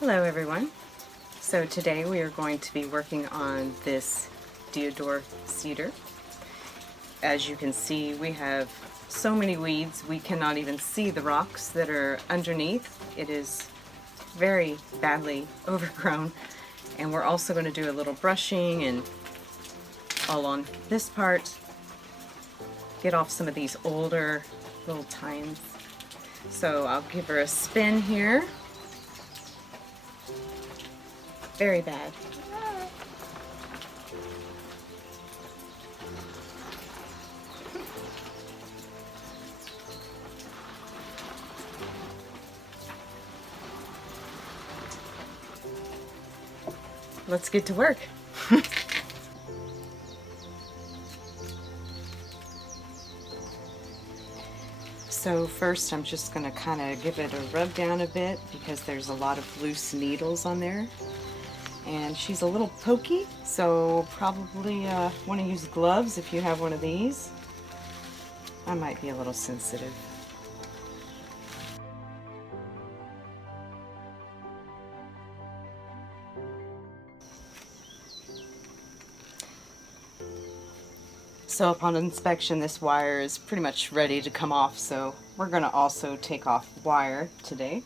Hello everyone. So today we are going to be working on this Deodar Cedar. As you can see, we have so many weeds we cannot even see the rocks that are underneath. It is very badly overgrown, and we're also going to do a little brushing and all on this part, get off some of these older little tines. So I'll give her a spin here. Very bad. Let's get to work. So first I'm just going to kind of give it a rub down a bit because there's a lot of loose needles on there. And she's a little pokey, so probably want to use gloves if you have one of these. I might be a little sensitive. So upon inspection, this wire is pretty much ready to come off, so we're going to also take off wire today.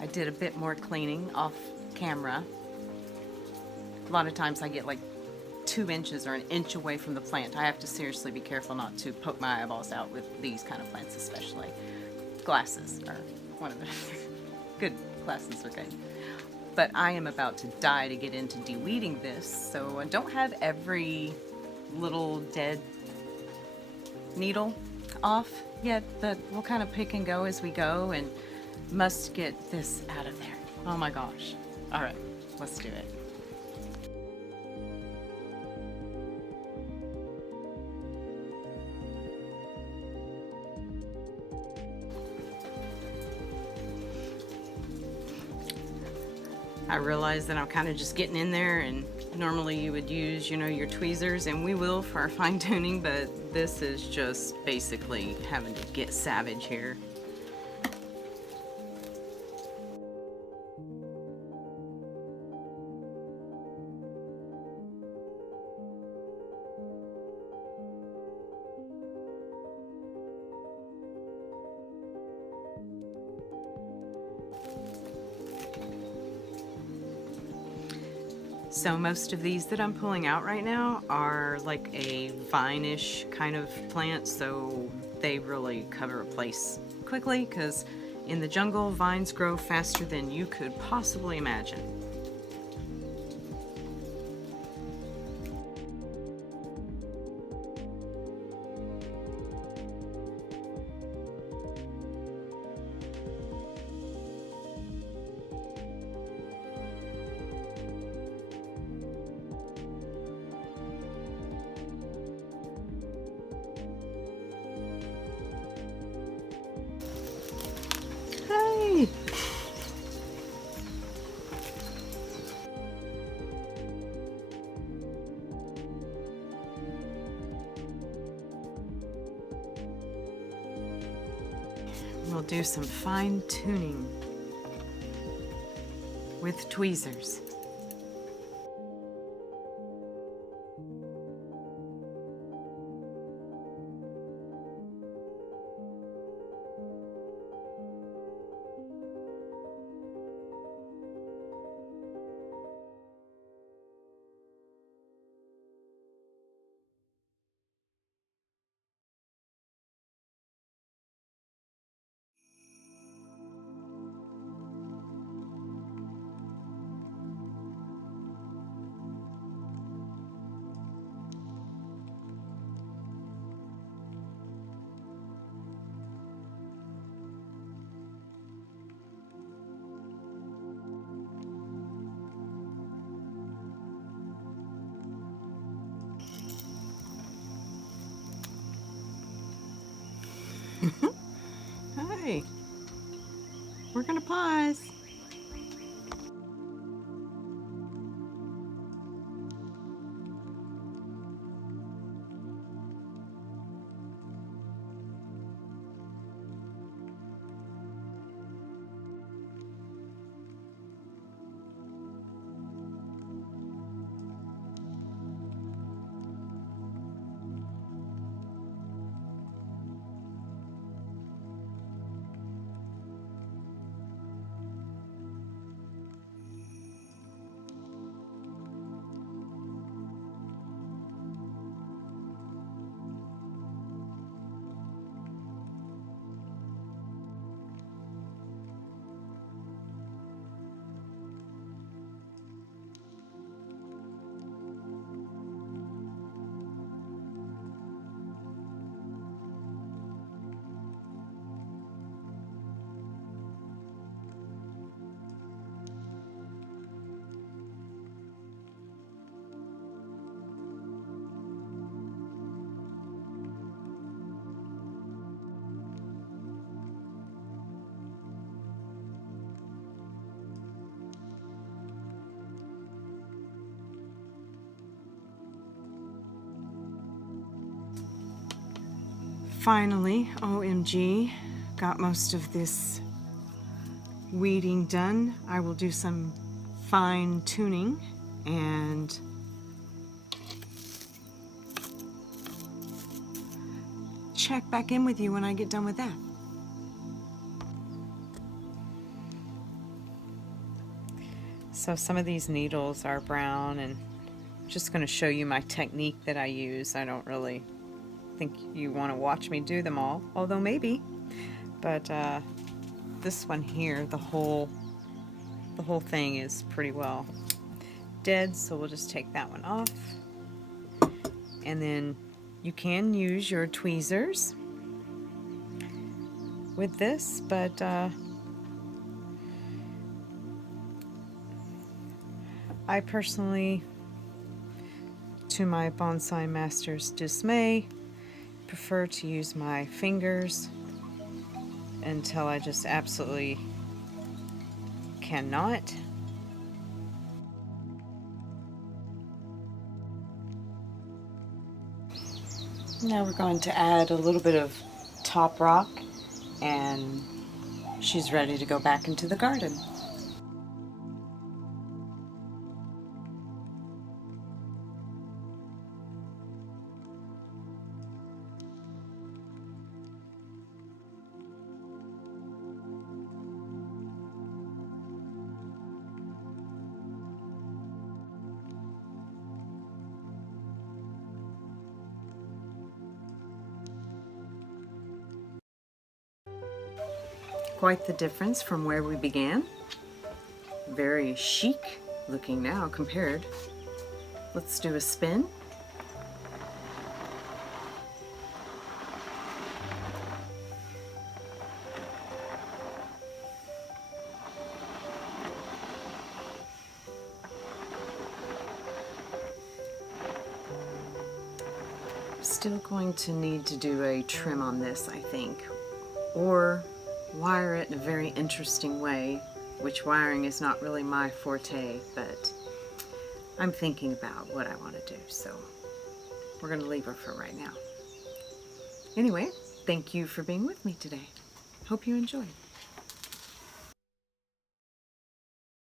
I did a bit more cleaning off camera. A lot of times I get like 2 inches or an inch away from the plant. I have to seriously be careful not to poke my eyeballs out with these kind of plants, especially. Glasses are one of the good classes are good. But I am about to die to get into de-weeding this, so I don't have every little dead needle off yet, but we'll kind of pick and go as we go and must get this out of there. Oh my gosh. All right, let's do it. I realize that I'm kind of just getting in there, and normally you would use, you know, your tweezers, and we will for our fine tuning, but this is just basically having to get savage here. So most of these that I'm pulling out right now are like a vine-ish kind of plant, so they really cover a place quickly, because in the jungle, vines grow faster than you could possibly imagine. Hey! We'll do some fine tuning with tweezers. Hey, we're gonna pause. Finally, OMG, got most of this weeding done. I will do some fine tuning and check back in with you when I get done with that. So some of these needles are brown, and I'm just going to show you my technique that I use. I don't really think you want to watch me do them all, although maybe. But this one here, the whole thing is pretty well dead, so we'll just take that one off. And then you can use your tweezers with this, but I personally, to my bonsai master's dismay, prefer to use my fingers until I just absolutely cannot. Now we're going to add a little bit of top rock, and she's ready to go back into the garden. Quite the difference from where we began. Very chic looking now compared. Let's do a spin. Still going to need to do a trim on this, I think, or wire it in a very interesting way, which wiring is not really my forte, but I'm thinking about what I want to do, so we're going to leave her for right now. Anyway, thank you for being with me today. Hope you enjoyed.